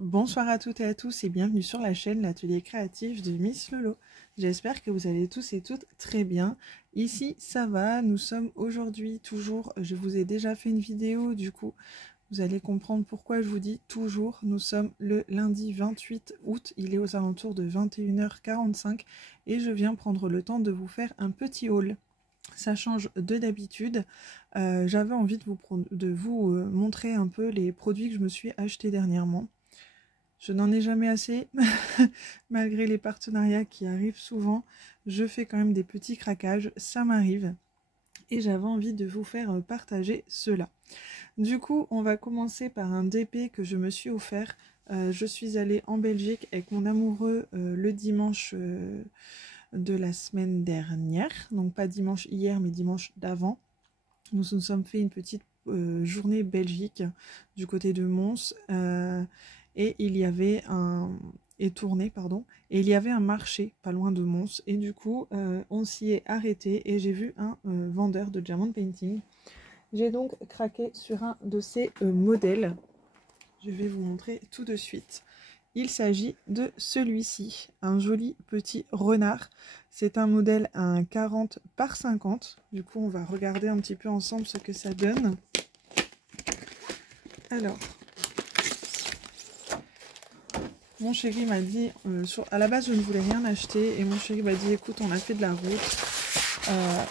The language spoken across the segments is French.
Bonsoir à toutes et à tous et bienvenue sur la chaîne l'atelier créatif de Miss Lolo. J'espère que vous allez tous et toutes très bien. Ici ça va, nous sommes aujourd'hui toujours, je vous ai déjà fait une vidéo, du coup vous allez comprendre pourquoi je vous dis toujours. Nous sommes le lundi 28 août, il est aux alentours de 21h45 et je viens prendre le temps de vous faire un petit haul. Ça change de d'habitude. J'avais envie de vous montrer un peu les produits que je me suis achetés dernièrement. Je n'en ai jamais assez, malgré les partenariats qui arrivent souvent, je fais quand même des petits craquages, ça m'arrive, et j'avais envie de vous faire partager cela. Du coup, on va commencer par un DP que je me suis offert. Je suis allée en Belgique avec mon amoureux le dimanche de la semaine dernière, donc pas dimanche hier, mais dimanche d'avant. Nous nous sommes fait une petite journée Belgique du côté de Mons. Et il y avait et il y avait un marché pas loin de Mons, et du coup on s'y est arrêté et j'ai vu un vendeur de diamond painting. J'ai donc craqué sur un de ces modèles. Je vais vous montrer tout de suite. Il s'agit de celui-ci, un joli petit renard. C'est un modèle à un 40 par 50. Du coup on va regarder un petit peu ensemble ce que ça donne. Alors, mon chéri m'a dit, à la base je ne voulais rien acheter, et mon chéri m'a dit écoute, on a fait de la route,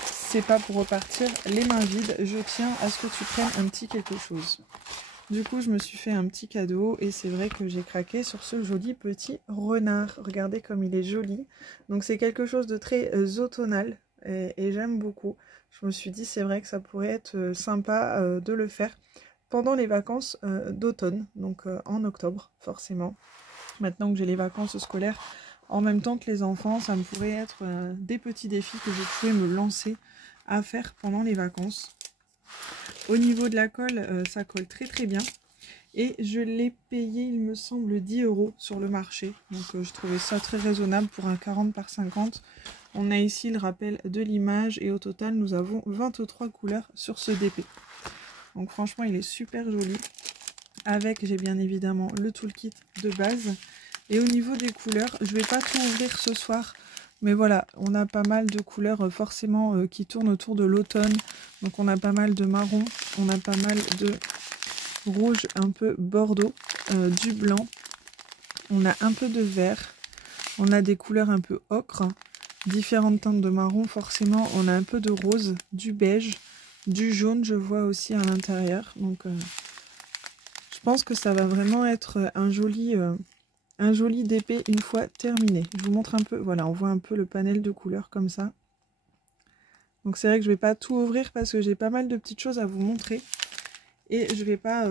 c'est pas pour repartir les mains vides, je tiens à ce que tu prennes un petit quelque chose. Du coup je me suis fait un petit cadeau et c'est vrai que j'ai craqué sur ce joli petit renard. Regardez comme il est joli. Donc c'est quelque chose de très automnal et j'aime beaucoup. Je me suis dit c'est vrai que ça pourrait être sympa de le faire pendant les vacances d'automne, donc en octobre forcément. Maintenant que j'ai les vacances scolaires en même temps que les enfants, ça me pourrait être des petits défis que je pouvais me lancer à faire pendant les vacances. Au niveau de la colle, ça colle très très bien. Et je l'ai payé, il me semble, 10 € sur le marché. Donc je trouvais ça très raisonnable pour un 40 par 50. On a ici le rappel de l'image et au total nous avons 23 couleurs sur ce DP. Donc franchement il est super joli. Avec, j'ai bien évidemment le toolkit de base. Et au niveau des couleurs, je vais pas tout ouvrir ce soir. Mais voilà, on a pas mal de couleurs forcément qui tournent autour de l'automne. Donc on a pas mal de marron, on a pas mal de rouge un peu bordeaux, du blanc. On a un peu de vert. On a des couleurs un peu ocre. Différentes teintes de marron forcément. On a un peu de rose, du beige, du jaune je vois aussi à l'intérieur. Donc je pense que ça va vraiment être un joli DP une fois terminé. Je vous montre un peu, voilà, on voit un peu le panel de couleurs comme ça. Donc c'est vrai que je ne vais pas tout ouvrir parce que j'ai pas mal de petites choses à vous montrer. Et je ne vais pas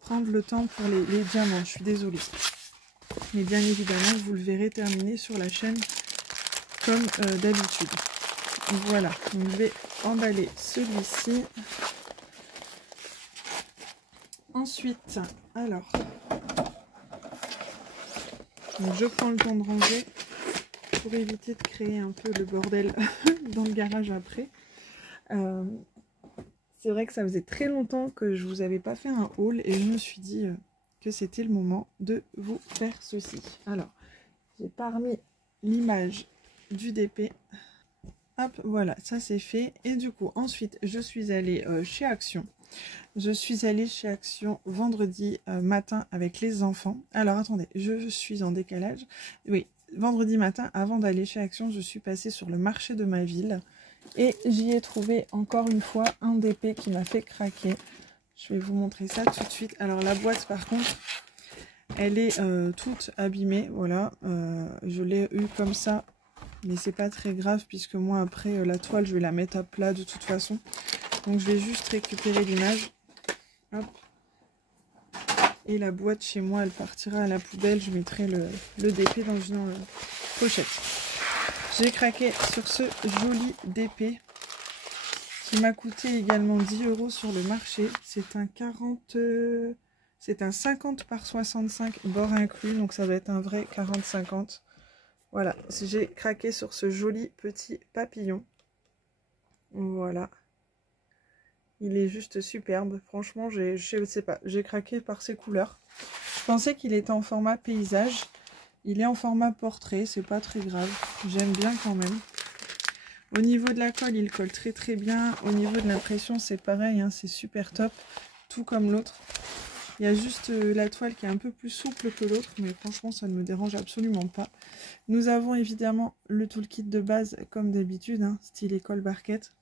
prendre le temps pour les diamants, je suis désolée. Mais bien évidemment, vous le verrez terminé sur la chaîne comme d'habitude. Voilà, donc je vais emballer celui-ci. Ensuite, alors, donc je prends le temps de ranger pour éviter de créer un peu le bordel dans le garage après. C'est vrai que ça faisait très longtemps que je vous avais pas fait un haul et je me suis dit que c'était le moment de vous faire ceci. Alors, j'ai pas remis l'image du DP. Hop, voilà, ça c'est fait. Et du coup, ensuite, je suis allée chez Action. Je suis allée chez Action vendredi matin avec les enfants. Alors, attendez, je suis en décalage. Oui, vendredi matin, avant d'aller chez Action, je suis passée sur le marché de ma ville. Et j'y ai trouvé encore une fois un DP qui m'a fait craquer. Je vais vous montrer ça tout de suite. Alors, la boîte, par contre, elle est toute abîmée. Voilà, je l'ai eu comme ça. Mais c'est pas très grave puisque moi après la toile je vais la mettre à plat de toute façon. Donc je vais juste récupérer l'image. Hop. Et la boîte chez moi elle partira à la poubelle. Je mettrai le DP dans une pochette. J'ai craqué sur ce joli DP qui m'a coûté également 10 € sur le marché. C'est un 50 par 65 bord inclus. Donc ça va être un vrai 40-50. Voilà, j'ai craqué sur ce joli petit papillon. Voilà. Il est juste superbe. Franchement, je sais pas, j'ai craqué par ces couleurs. pensais qu'il était en format paysage. Il est en format portrait, c'est pas très grave. J'aime bien quand même. Au niveau de la colle, il colle très très bien. Au niveau de l'impression, c'est pareil, hein, c'est super top. Tout comme l'autre. Il y a juste la toile qui est un peu plus souple que l'autre, mais franchement, ça ne me dérange absolument pas. Nous avons évidemment le toolkit de base, comme d'habitude, hein, style école barquette.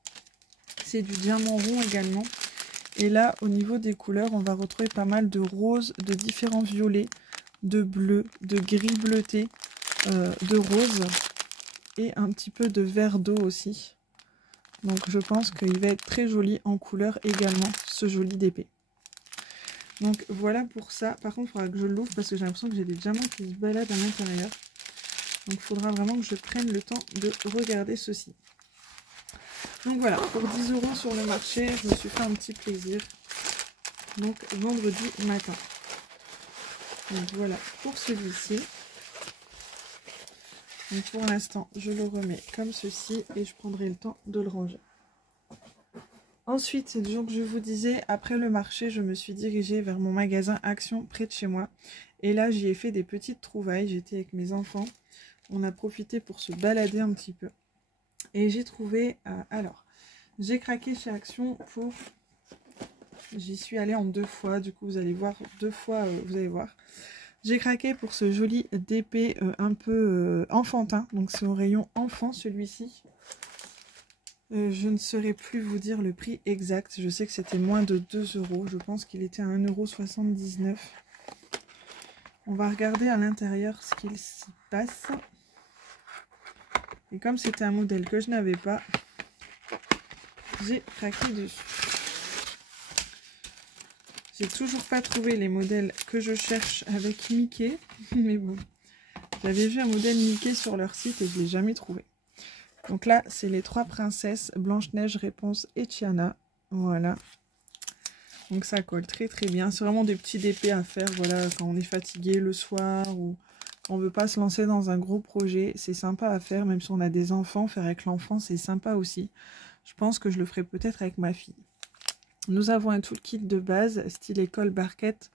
C'est du diamant rond également. Et là, au niveau des couleurs, on va retrouver pas mal de roses, de différents violets, de bleu, de gris bleuté, de rose et un petit peu de vert d'eau aussi. Donc je pense qu'il va être très joli en couleur également, ce joli d'épée. Donc voilà pour ça. Par contre, il faudra que je l'ouvre parce que j'ai l'impression que j'ai des diamants qui se baladent à l'intérieur. Donc il faudra vraiment que je prenne le temps de regarder ceci. Donc voilà, pour 10 € sur le marché, je me suis fait un petit plaisir. Donc vendredi matin. Donc voilà pour celui-ci. Donc pour l'instant, je le remets comme ceci et je prendrai le temps de le ranger. Ensuite, donc je vous disais, après le marché, je me suis dirigée vers mon magasin Action près de chez moi. Et là, j'y ai fait des petites trouvailles. J'étais avec mes enfants. On a profité pour se balader un petit peu. Et j'ai trouvé... alors, j'ai craqué chez Action pour... J'y suis allée en 2 fois. Du coup, vous allez voir 2 fois, vous allez voir. J'ai craqué pour ce joli d'épée un peu enfantin. Donc c'est au rayon enfant celui-ci. Je ne saurais plus vous dire le prix exact. Je sais que c'était moins de 2 €. Je pense qu'il était à 1,79 €. On va regarder à l'intérieur ce qu'il s'y passe. Et comme c'était un modèle que je n'avais pas, j'ai craqué dessus. J'ai toujours pas trouvé les modèles que je cherche avec Mickey. Mais bon, j'avais vu un modèle Mickey sur leur site et je ne l'ai jamais trouvé. Donc là, c'est les 3 princesses, Blanche-Neige, Réponse et Tiana. Voilà. Donc ça colle très très bien. C'est vraiment des petits épées à faire, voilà, quand on est fatigué le soir ou quand on ne veut pas se lancer dans un gros projet. C'est sympa à faire, même si on a des enfants. Faire avec l'enfant, c'est sympa aussi. Je pense que je le ferai peut-être avec ma fille. Nous avons un toolkit de base, style école barquette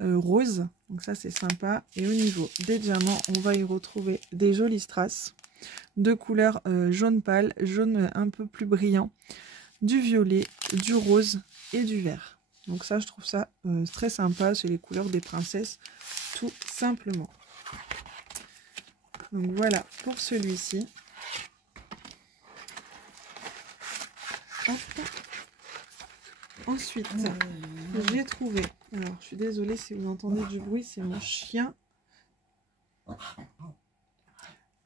rose. Donc ça, c'est sympa. Et au niveau des diamants, on va y retrouver des jolis strass. De couleur jaune pâle, jaune un peu plus brillant, du violet, du rose et du vert. Donc ça, je trouve ça très sympa, c'est les couleurs des princesses, tout simplement. Donc voilà pour celui-ci. Ensuite, j'ai trouvé, alors je suis désolée si vous entendez du bruit, c'est mon chien.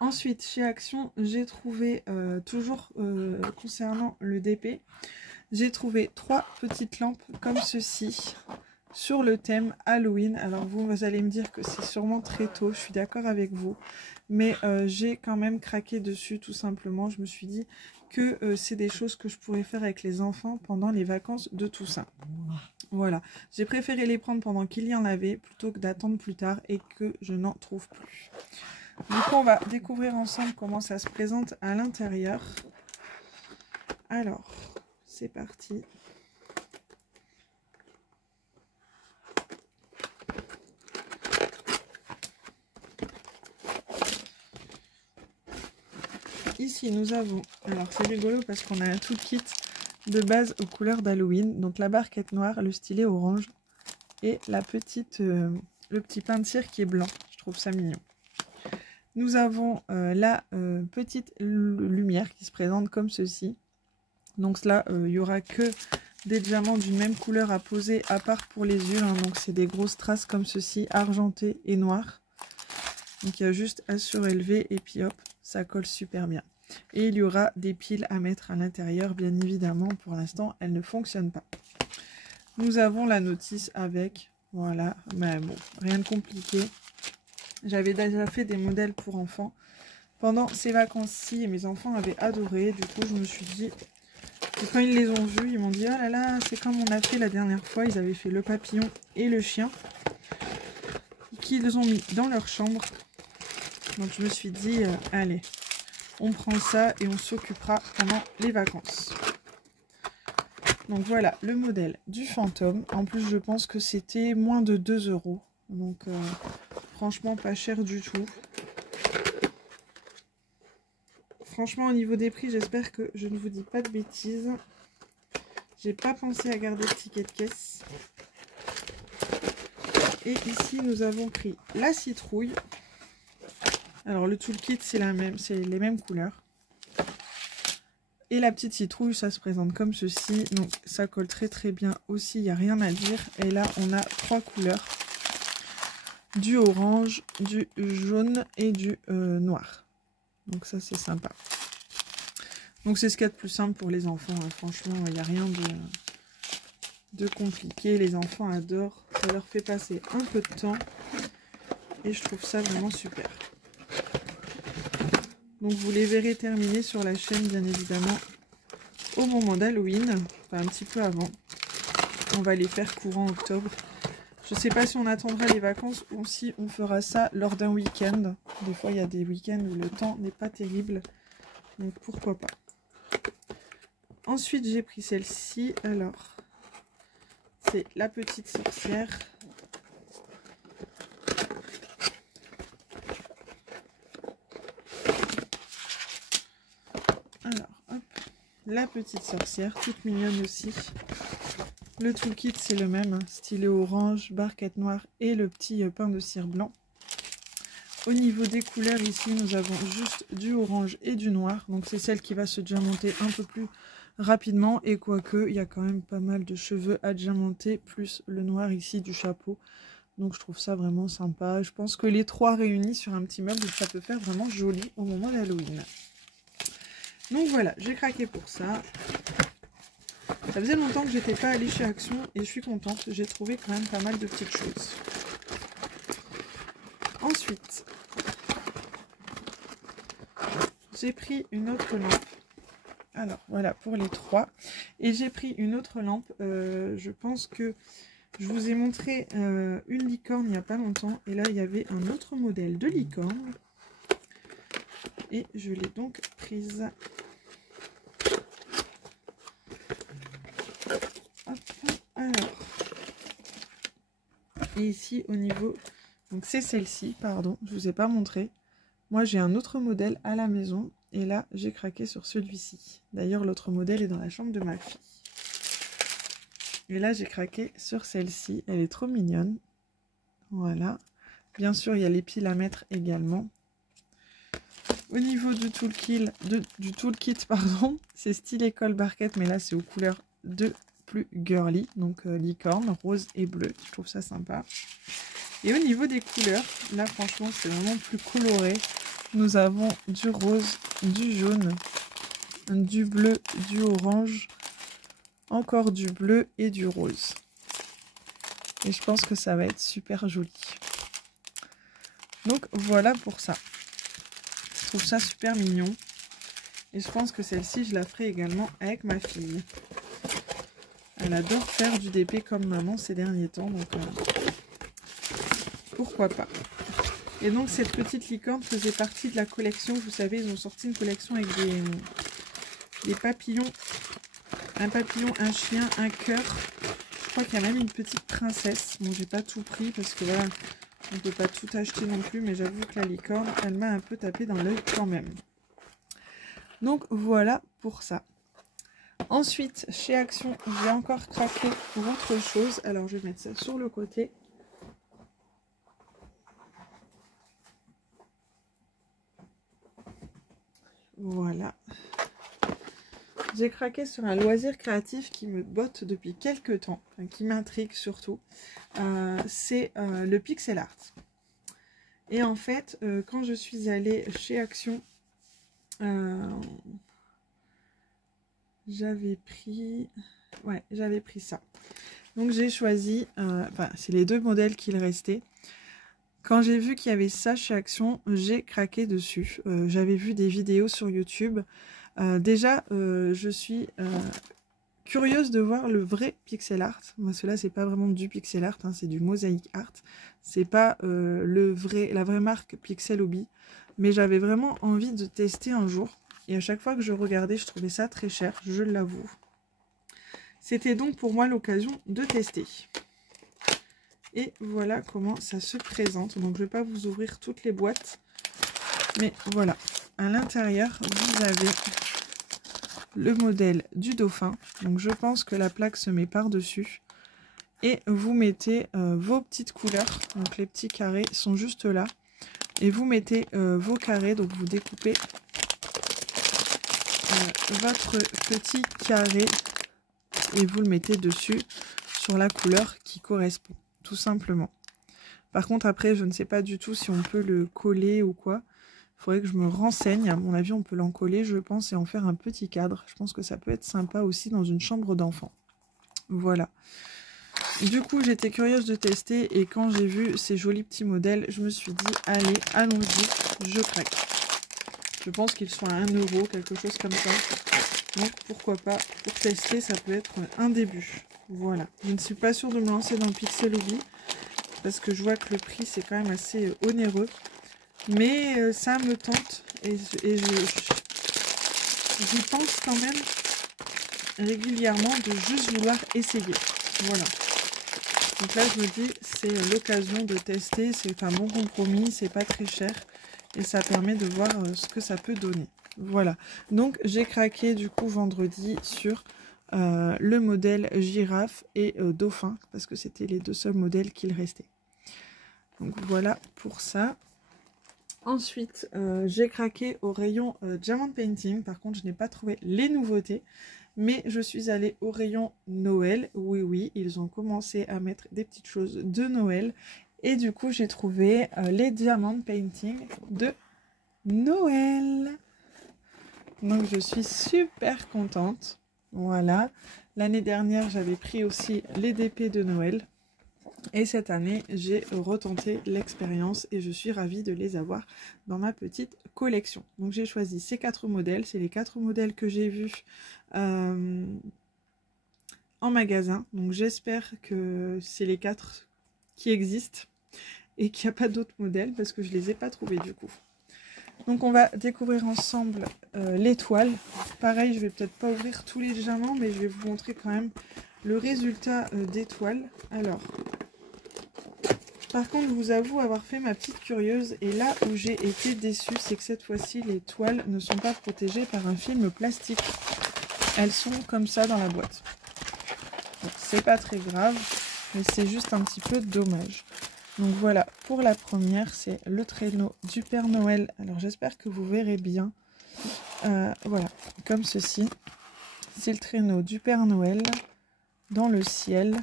Ensuite, chez Action, j'ai trouvé, toujours concernant le DP, j'ai trouvé 3 petites lampes comme ceci, sur le thème Halloween. Alors vous allez me dire que c'est sûrement très tôt, je suis d'accord avec vous, mais j'ai quand même craqué dessus tout simplement. Je me suis dit que c'est des choses que je pourrais faire avec les enfants pendant les vacances de Toussaint. Voilà, j'ai préféré les prendre pendant qu'il y en avait, plutôt que d'attendre plus tard et que je n'en trouve plus. Du coup, on va découvrir ensemble comment ça se présente à l'intérieur. Alors, c'est parti. Ici, nous avons... Alors, c'est rigolo parce qu'on a un tout kit de base aux couleurs d'Halloween. Donc, la barquette noire, le stylet orange et la petite, le petit pain de cire qui est blanc. Je trouve ça mignon. Nous avons la petite lumière qui se présente comme ceci. Donc là, il n'y aura que des diamants d'une même couleur à poser, à part pour les yeux. Hein. Donc c'est des grosses traces comme ceci, argentées et noires. Donc il y a juste à surélever et puis hop, ça colle super bien. Et il y aura des piles à mettre à l'intérieur, bien évidemment. Pour l'instant, elles ne fonctionnent pas. Nous avons la notice avec, voilà, mais bon, rien de compliqué. J'avais déjà fait des modèles pour enfants pendant ces vacances-ci et mes enfants avaient adoré. Du coup, je me suis dit, et quand ils les ont vus, ils m'ont dit, oh là là, c'est comme on a fait la dernière fois. Ils avaient fait le papillon et le chien qu'ils ont mis dans leur chambre. Donc, je me suis dit, allez, on prend ça et on s'occupera pendant les vacances. Donc, voilà le modèle du fantôme. En plus, je pense que c'était moins de 2 €. Donc franchement pas cher du tout. Franchement au niveau des prix, j'espère que je ne vous dis pas de bêtises. J'ai pas pensé à garder le ticket de caisse. Et ici nous avons pris la citrouille. Alors le toolkit c'est les mêmes couleurs. Et la petite citrouille, ça se présente comme ceci. Donc ça colle très très bien aussi, il n'y a rien à dire. Et là on a 3 couleurs. Du orange, du jaune et du noir. Donc ça c'est sympa. Donc c'est ce qu'il y a de plus simple pour les enfants. Hein. Franchement, il n'y a rien de compliqué. Les enfants adorent. Ça leur fait passer un peu de temps. Et je trouve ça vraiment super. Donc vous les verrez terminer sur la chaîne bien évidemment au moment d'Halloween, enfin un petit peu avant. On va les faire courant octobre. Je ne sais pas si on attendra les vacances ou si on fera ça lors d'un week-end. Des fois il y a des week-ends où le temps n'est pas terrible, donc pourquoi pas. Ensuite j'ai pris celle-ci, alors c'est la petite sorcière. Alors, hop, la petite sorcière, toute mignonne aussi. Le toolkit, c'est le même, hein, stylet orange, barquette noire et le petit pain de cire blanc. Au niveau des couleurs, ici, nous avons juste du orange et du noir. Donc, c'est celle qui va se diamanter un peu plus rapidement. Et quoique, il y a quand même pas mal de cheveux à diamanter, plus le noir ici du chapeau. Donc, je trouve ça vraiment sympa. Je pense que les 3 réunis sur un petit meuble, ça peut faire vraiment joli au moment d'Halloween. Donc voilà, j'ai craqué pour ça. Ça faisait longtemps que j'étais pas allée chez Action et je suis contente. J'ai trouvé quand même pas mal de petites choses. Ensuite, j'ai pris une autre lampe. Alors voilà pour les 3. Et j'ai pris une autre lampe. Je pense que je vous ai montré une licorne il n'y a pas longtemps. Et là, il y avait un autre modèle de licorne. Et je l'ai donc prise. Alors, et ici au niveau, donc c'est celle-ci, pardon, je vous ai pas montré. Moi j'ai un autre modèle à la maison et là j'ai craqué sur celui-ci. D'ailleurs l'autre modèle est dans la chambre de ma fille. Et là j'ai craqué sur celle-ci, elle est trop mignonne. Voilà. Bien sûr il y a les piles à mettre également. Au niveau du toolkit, pardon, c'est style école barquette, mais là c'est aux couleurs de plus girly, donc licorne, rose et bleu, je trouve ça sympa. Et au niveau des couleurs, là franchement c'est vraiment plus coloré. Nous avons du rose, du jaune, du bleu, du orange, encore du bleu et du rose. Et je pense que ça va être super joli. Donc voilà pour ça. Je trouve ça super mignon. Et je pense que celle-ci je la ferai également avec ma fille. Elle adore faire du DP comme maman ces derniers temps, donc pourquoi pas. Et donc cette petite licorne faisait partie de la collection. Vous savez, ils ont sorti une collection avec des papillons. Un papillon, un chien, un cœur. Je crois qu'il y a même une petite princesse. Bon, j'ai pas tout pris parce que voilà, on ne peut pas tout acheter non plus. Mais j'avoue que la licorne, elle m'a un peu tapé dans l'œil quand même. Donc voilà pour ça. Ensuite, chez Action, j'ai encore craqué pour autre chose. Alors, je vais mettre ça sur le côté. Voilà. J'ai craqué sur un loisir créatif qui me botte depuis quelques temps, enfin, qui m'intrigue surtout. C'est le pixel art. Et en fait, quand je suis allée chez Action, j'avais pris ça. Donc j'ai choisi, c'est les 2 modèles qu'il restait. Quand j'ai vu qu'il y avait ça chez Action, j'ai craqué dessus. J'avais vu des vidéos sur YouTube. Déjà, je suis curieuse de voir le vrai pixel art. Parce que là, c'est pas vraiment du pixel art, hein, c'est du mosaïque art. C'est pas la vraie marque Pixel Hobby. Mais j'avais vraiment envie de tester un jour. Et à chaque fois que je regardais, je trouvais ça très cher, je l'avoue. C'était donc pour moi l'occasion de tester. Et voilà comment ça se présente. Donc je ne vais pas vous ouvrir toutes les boîtes. Mais voilà, à l'intérieur, vous avez le modèle du dauphin. Donc je pense que la plaque se met par-dessus. Et vous mettez vos petites couleurs. Donc les petits carrés sont juste là. Et vous mettez vos carrés. Donc vous découpez votre petit carré. Et vous le mettez dessus sur la couleur qui correspond. Tout simplement. Par contre après je ne sais pas du tout si on peut le coller ou quoi. Il faudrait que je me renseigne. À mon avis, on peut l'encoller, je pense, et en faire un petit cadre. Je pense que ça peut être sympa aussi dans une chambre d'enfant. Voilà. Du coup, j'étais curieuse de tester et quand j'ai vu ces jolis petits modèles, je me suis dit, allez, allons-y, je craque. Je pense qu'ils sont à 1 €, quelque chose comme ça. Donc, pourquoi pas, pour tester, ça peut être un début. Voilà. Je ne suis pas sûre de me lancer dans Pixel-Hobby parce que je vois que le prix, c'est quand même assez onéreux. Mais ça me tente et j'y pense quand même régulièrement de juste vouloir essayer. Voilà. Donc là, je me dis, c'est l'occasion de tester. C'est un bon compromis, c'est pas très cher. Et ça permet de voir ce que ça peut donner. Voilà. Donc, j'ai craqué du coup vendredi sur le modèle girafe et dauphin. Parce que c'était les 2 seuls modèles qu'il restait. Donc voilà pour ça. Ensuite, j'ai craqué au rayon Diamond Painting. Par contre, je n'ai pas trouvé les nouveautés. Mais je suis allée au rayon Noël. Oui, oui, ils ont commencé à mettre des petites choses de Noël. Et du coup, j'ai trouvé les Diamond Painting de Noël. Donc, je suis super contente. Voilà. L'année dernière, j'avais pris aussi les DP de Noël. Et cette année, j'ai retenté l'expérience et je suis ravie de les avoir dans ma petite collection. Donc j'ai choisi ces 4 modèles. C'est les 4 modèles que j'ai vus en magasin. Donc j'espère que c'est les 4 qui existent et qu'il n'y a pas d'autres modèles parce que je ne les ai pas trouvés du coup. Donc on va découvrir ensemble l'étoile. Pareil, je vais peut-être pas ouvrir tous les diamants, mais je vais vous montrer quand même le résultat d'étoile. Alors... Par contre, je vous avoue avoir fait ma petite curieuse et là où j'ai été déçue, c'est que cette fois-ci, les toiles ne sont pas protégées par un film plastique. Elles sont comme ça dans la boîte. C'est pas très grave, mais c'est juste un petit peu dommage. Donc voilà, pour la première, c'est le traîneau du Père Noël. Alors j'espère que vous verrez bien. Voilà, comme ceci. C'est le traîneau du Père Noël dans le ciel.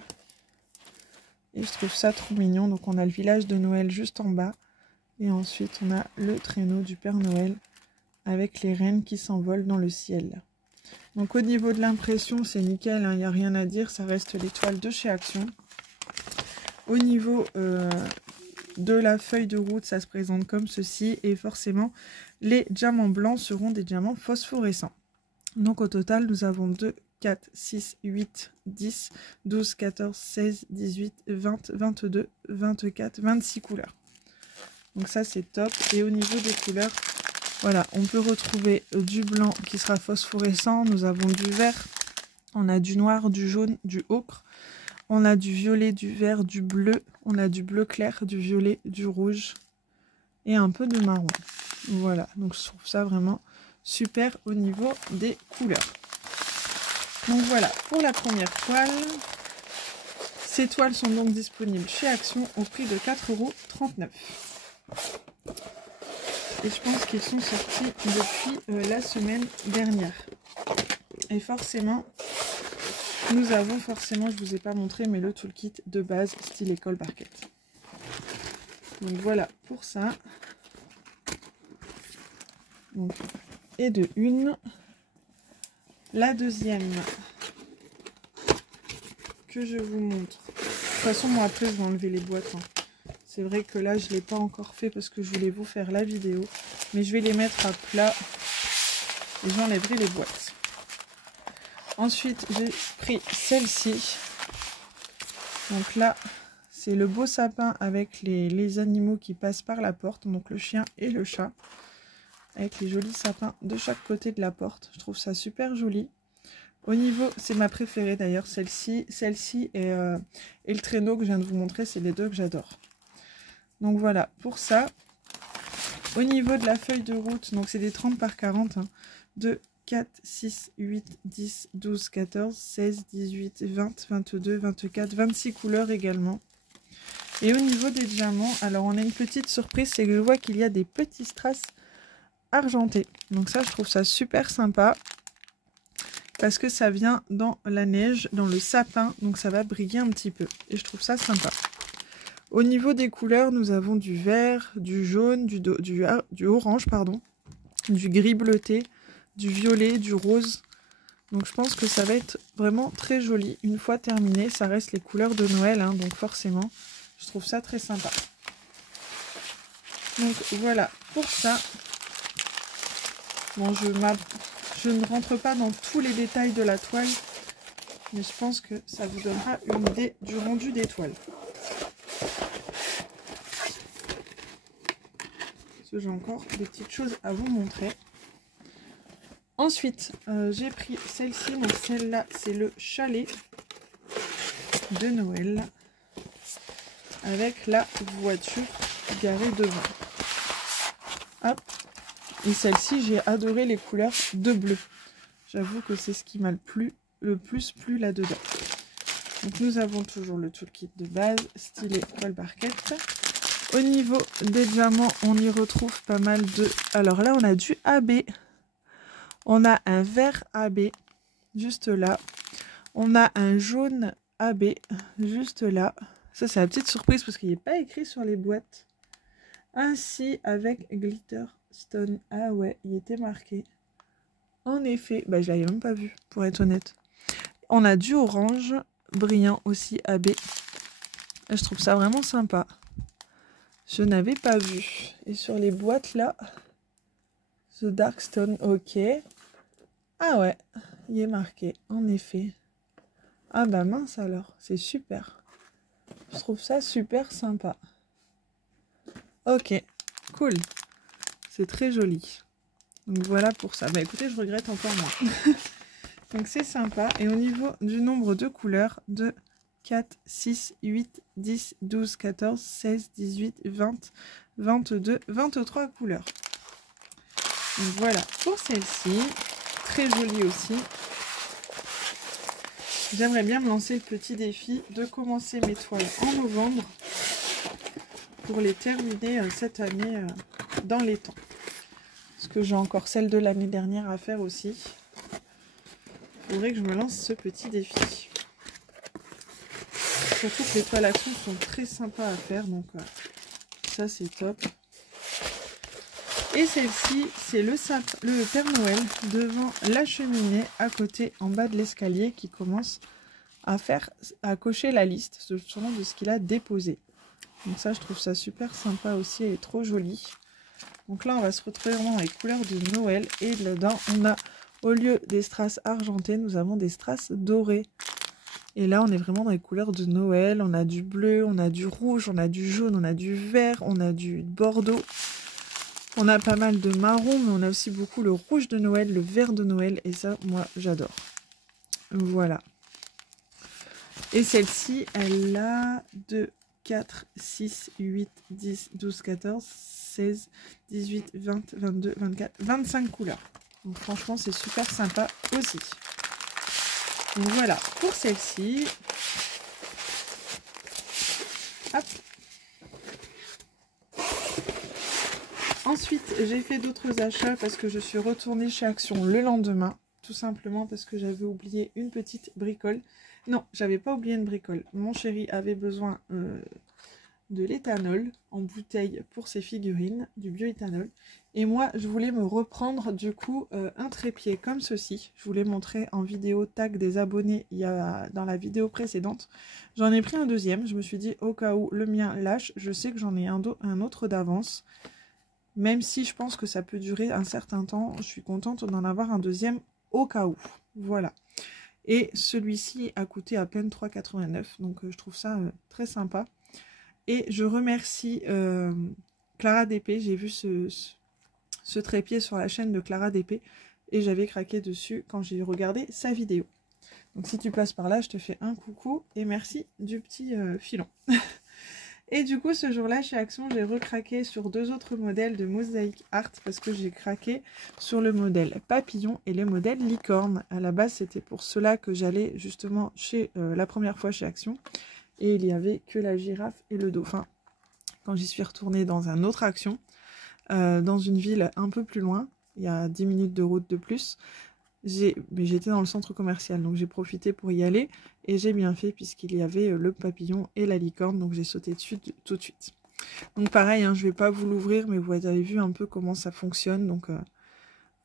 Et je trouve ça trop mignon. Donc on a le village de Noël juste en bas. Et ensuite on a le traîneau du Père Noël avec les reines qui s'envolent dans le ciel. Donc au niveau de l'impression c'est nickel, hein, il n'y a rien à dire. Ça reste l'étoile de chez Action. Au niveau de la feuille de route, ça se présente comme ceci. Et forcément les diamants blancs seront des diamants phosphorescents. Donc au total nous avons 2, 4, 6, 8, 10, 12, 14, 16, 18, 20, 22, 24, 26 couleurs. Donc ça c'est top. Et au niveau des couleurs, voilà, on peut retrouver du blanc qui sera phosphorescent. Nous avons du vert, on a du noir, du jaune, du ocre. On a du violet, du vert, du bleu. On a du bleu clair, du violet, du rouge et un peu de marron. Voilà, donc je trouve ça vraiment super au niveau des couleurs. Donc voilà pour la première toile. Ces toiles sont donc disponibles chez Action au prix de 4,39 €. Et je pense qu'ils sont sortis depuis la semaine dernière. Et forcément, nous avons forcément, je ne vous ai pas montré, mais le toolkit de base style école parquet. Donc voilà pour ça. Donc, et de une. La deuxième que je vous montre. De toute façon, moi après, je vais enlever les boîtes. Hein. C'est vrai que là, je ne l'ai pas encore fait parce que je voulais vous faire la vidéo. Mais je vais les mettre à plat et j'enlèverai les boîtes. Ensuite, j'ai pris celle-ci. Donc là, c'est le beau sapin avec les animaux qui passent par la porte. Donc le chien et le chat. Avec les jolis sapins de chaque côté de la porte. Je trouve ça super joli. Au niveau, c'est ma préférée d'ailleurs, celle-ci et le traîneau que je viens de vous montrer, c'est les deux que j'adore. Donc voilà, pour ça. Au niveau de la feuille de route, donc c'est des 30 par 40, hein, 2, 4, 6, 8, 10, 12, 14, 16, 18, 20, 22, 24, 26 couleurs également. Et au niveau des diamants, alors on a une petite surprise, c'est que je vois qu'il y a des petits strass argentés. Donc ça, je trouve ça super sympa. Parce que ça vient dans la neige, dans le sapin, donc ça va briller un petit peu. Et je trouve ça sympa. Au niveau des couleurs, nous avons du vert, du jaune, du orange, pardon, du gris bleuté, du violet, du rose. Donc je pense que ça va être vraiment très joli. Une fois terminé, ça reste les couleurs de Noël, hein, donc forcément, je trouve ça très sympa. Donc voilà, pour ça. Bon, je ne rentre pas dans tous les détails de la toile, mais je pense que ça vous donnera une idée du rendu des toiles. J'ai encore des petites choses à vous montrer. Ensuite, j'ai pris celle-ci. Donc celle-là, c'est le chalet de Noël avec la voiture garée devant. Hop. Et celle-ci, j'ai adoré les couleurs de bleu. J'avoue que c'est ce qui m'a le plus plu là-dedans. Donc nous avons toujours le toolkit de base, stylet, colle barquette. Au niveau des diamants, on y retrouve pas mal de... Alors là, on a du AB. On a un vert AB, juste là. On a un jaune AB, juste là. Ça, c'est la petite surprise parce qu'il n'est pas écrit sur les boîtes. Ainsi, avec Glitter Stone. Ah ouais, il était marqué. En effet, bah, je ne l'avais même pas vu, pour être honnête. On a du orange, brillant aussi AB. Je trouve ça vraiment sympa. Je n'avais pas vu. Et sur les boîtes là, The Darkstone, ok. Ah ouais, il est marqué, en effet. Ah bah mince alors, c'est super. Je trouve ça super sympa. Ok, cool. C'est très joli. Donc voilà pour ça. Bah écoutez, je regrette encore moins. Donc c'est sympa. Et au niveau du nombre de couleurs, 2, 4, 6, 8, 10, 12, 14, 16, 18, 20, 22, 23 couleurs. Donc voilà pour celle-ci. Très jolie aussi. J'aimerais bien me lancer le petit défi de commencer mes toiles en novembre pour les terminer cette année dans les temps. Parce que j'ai encore celle de l'année dernière à faire aussi. Il faudrait que je me lance ce petit défi. Surtout que les toiles à fond sont très sympas à faire, donc ça c'est top. Et celle-ci, c'est le Père Noël devant la cheminée à côté, en bas de l'escalier, qui commence à cocher la liste selon de ce qu'il a déposé. Donc ça, je trouve ça super sympa aussi, elle est trop jolie. Donc là, on va se retrouver vraiment avec couleurs de Noël. Et dedans, on a, au lieu des strass argentés, nous avons des strass dorés. Et là, on est vraiment dans les couleurs de Noël. On a du bleu, on a du rouge, on a du jaune, on a du vert, on a du bordeaux. On a pas mal de marron, mais on a aussi beaucoup le rouge de Noël, le vert de Noël. Et ça, moi, j'adore. Voilà. Et celle-ci, elle a 2, 4, 6, 8, 10, 12, 14, 16, 18, 20, 22, 24, 25 couleurs. Donc franchement, c'est super sympa aussi. Donc voilà, pour celle-ci. Hop. Ensuite, j'ai fait d'autres achats parce que je suis retournée chez Action le lendemain. Tout simplement parce que j'avais oublié une petite bricole. Non, j'avais pas oublié une bricole. Mon chéri avait besoin de l'éthanol en bouteille pour ses figurines, du bioéthanol. Et moi, je voulais me reprendre du coup un trépied comme ceci. Je vous l'ai montré en vidéo tag des abonnés dans la vidéo précédente. J'en ai pris un deuxième. Je me suis dit au cas où le mien lâche, je sais que j'en ai un autre d'avance. Même si je pense que ça peut durer un certain temps, je suis contente d'en avoir un deuxième au cas où. Voilà. Et celui-ci a coûté à peine 3,89 €. Donc je trouve ça très sympa. Et je remercie Clara DP. J'ai vu ce trépied sur la chaîne de Clara DP. et j'avais craqué dessus quand j'ai regardé sa vidéo. Donc si tu passes par là, je te fais un coucou et merci du petit filon. Et du coup, ce jour-là, chez Action, j'ai recraqué sur 2 autres modèles de Mosaic Art parce que j'ai craqué sur le modèle papillon et le modèle licorne. À la base, c'était pour cela que j'allais justement chez la première fois chez Action. Et il n'y avait que la girafe et le dauphin. Quand j'y suis retournée dans un autre Action, dans une ville un peu plus loin, il y a 10 minutes de route de plus, mais j'étais dans le centre commercial, donc j'ai profité pour y aller et j'ai bien fait puisqu'il y avait le papillon et la licorne, donc j'ai sauté dessus tout de suite. Donc pareil, hein, je vais pas vous l'ouvrir, mais vous avez vu un peu comment ça fonctionne, donc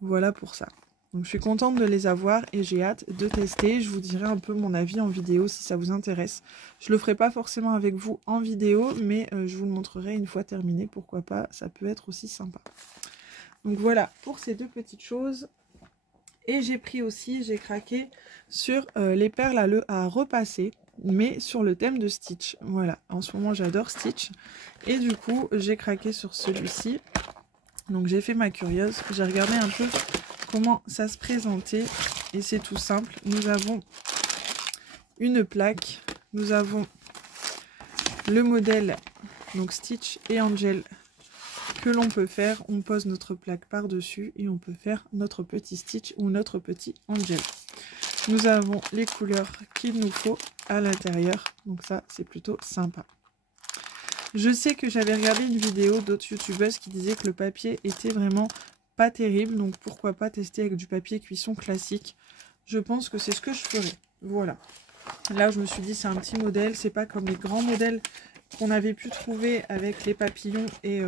voilà pour ça. Donc je suis contente de les avoir et j'ai hâte de tester. Je vous dirai un peu mon avis en vidéo si ça vous intéresse. Je le ferai pas forcément avec vous en vidéo, mais je vous le montrerai une fois terminé, pourquoi pas, ça peut être aussi sympa. Donc voilà pour ces 2 petites choses. Et j'ai craqué sur les perles à repasser, mais sur le thème de Stitch. Voilà, en ce moment j'adore Stitch. Et du coup, j'ai craqué sur celui-ci. Donc j'ai fait ma curieuse, j'ai regardé un peu comment ça se présentait. Et c'est tout simple, nous avons une plaque, nous avons le modèle, donc Stitch et Angel, que l'on peut faire, on pose notre plaque par-dessus et on peut faire notre petit Stitch ou notre petit Angel. Nous avons les couleurs qu'il nous faut à l'intérieur, donc ça c'est plutôt sympa. Je sais que j'avais regardé une vidéo d'autres youtubeuses qui disaient que le papier était vraiment pas terrible, donc pourquoi pas tester avec du papier cuisson classique. Je pense que c'est ce que je ferai. Voilà. Là je me suis dit c'est un petit modèle, c'est pas comme les grands modèles qu'on avait pu trouver avec les papillons et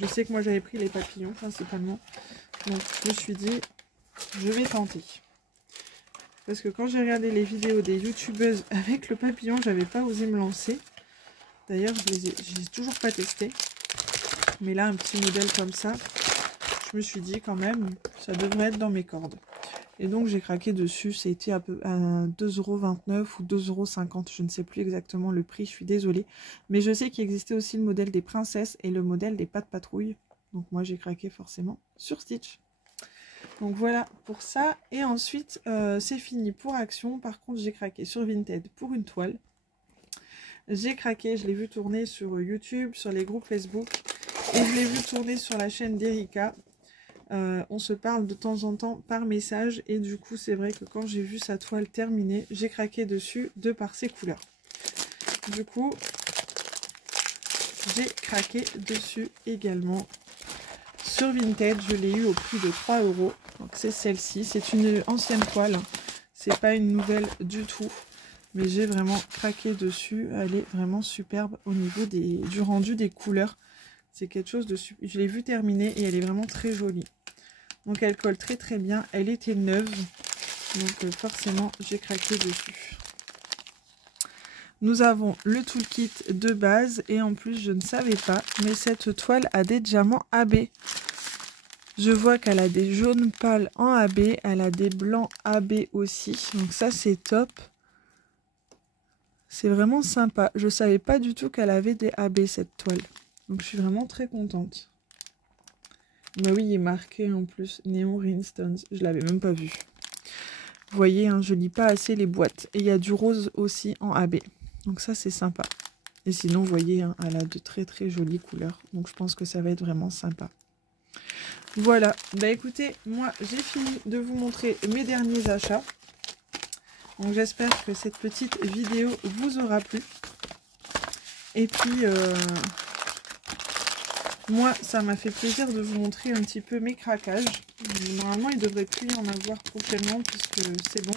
je sais que moi j'avais pris les papillons principalement, donc je me suis dit je vais tenter parce que quand j'ai regardé les vidéos des youtubeuses avec le papillon, j'avais pas osé me lancer. D'ailleurs je les ai toujours pas testé, mais là un petit modèle comme ça, je me suis dit quand même ça devrait être dans mes cordes. Et donc j'ai craqué dessus, c'était à 2,29 € ou 2,50 €, je ne sais plus exactement le prix, je suis désolée. Mais je sais qu'il existait aussi le modèle des princesses et le modèle des pattes patrouilles. Donc moi j'ai craqué forcément sur Stitch. Donc voilà pour ça. Et ensuite c'est fini pour Action. Par contre j'ai craqué sur Vinted pour une toile. J'ai craqué, je l'ai vu tourner sur YouTube, sur les groupes Facebook. Et je l'ai vu tourner sur la chaîne d'Erika. On se parle de temps en temps par message et du coup c'est vrai que quand j'ai vu sa toile terminée, j'ai craqué dessus de par ses couleurs. Du coup j'ai craqué dessus également sur Vinted. Je l'ai eu au prix de 3 €. Donc c'est celle-ci, c'est une ancienne toile, c'est pas une nouvelle du tout, mais j'ai vraiment craqué dessus. Elle est vraiment superbe au niveau du rendu des couleurs. C'est quelque chose de super. Je l'ai vue terminer et elle est vraiment très jolie. Donc elle colle très très bien, elle était neuve, donc forcément j'ai craqué dessus. Nous avons le toolkit de base et en plus je ne savais pas, mais cette toile a des diamants AB. Je vois qu'elle a des jaunes pâles en AB, elle a des blancs AB aussi, donc ça c'est top. C'est vraiment sympa, je ne savais pas du tout qu'elle avait des AB cette toile, donc je suis vraiment très contente. Bah oui, il est marqué en plus, Néon Rhinestones, je l'avais même pas vu. Vous voyez, hein, je lis pas assez les boîtes. Et il y a du rose aussi en AB. Donc ça, c'est sympa. Et sinon, vous voyez, hein, elle a de très très jolies couleurs. Donc je pense que ça va être vraiment sympa. Voilà. Bah écoutez, moi, j'ai fini de vous montrer mes derniers achats. Donc j'espère que cette petite vidéo vous aura plu. Et puis... moi, ça m'a fait plaisir de vous montrer un petit peu mes craquages. Normalement, il ne devrait plus y en avoir prochainement puisque c'est bon.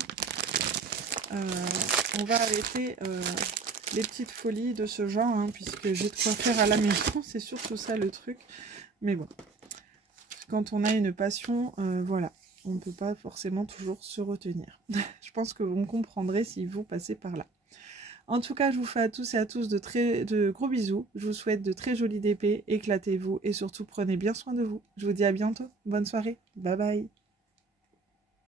On va arrêter les petites folies de ce genre, hein, puisque j'ai de quoi faire à la maison. C'est surtout ça le truc. Mais bon, quand on a une passion, voilà, on ne peut pas forcément toujours se retenir. Je pense que vous me comprendrez si vous passez par là. En tout cas, je vous fais à tous et à tous de gros bisous. Je vous souhaite de très jolies DP, éclatez-vous et surtout prenez bien soin de vous. Je vous dis à bientôt. Bonne soirée. Bye bye.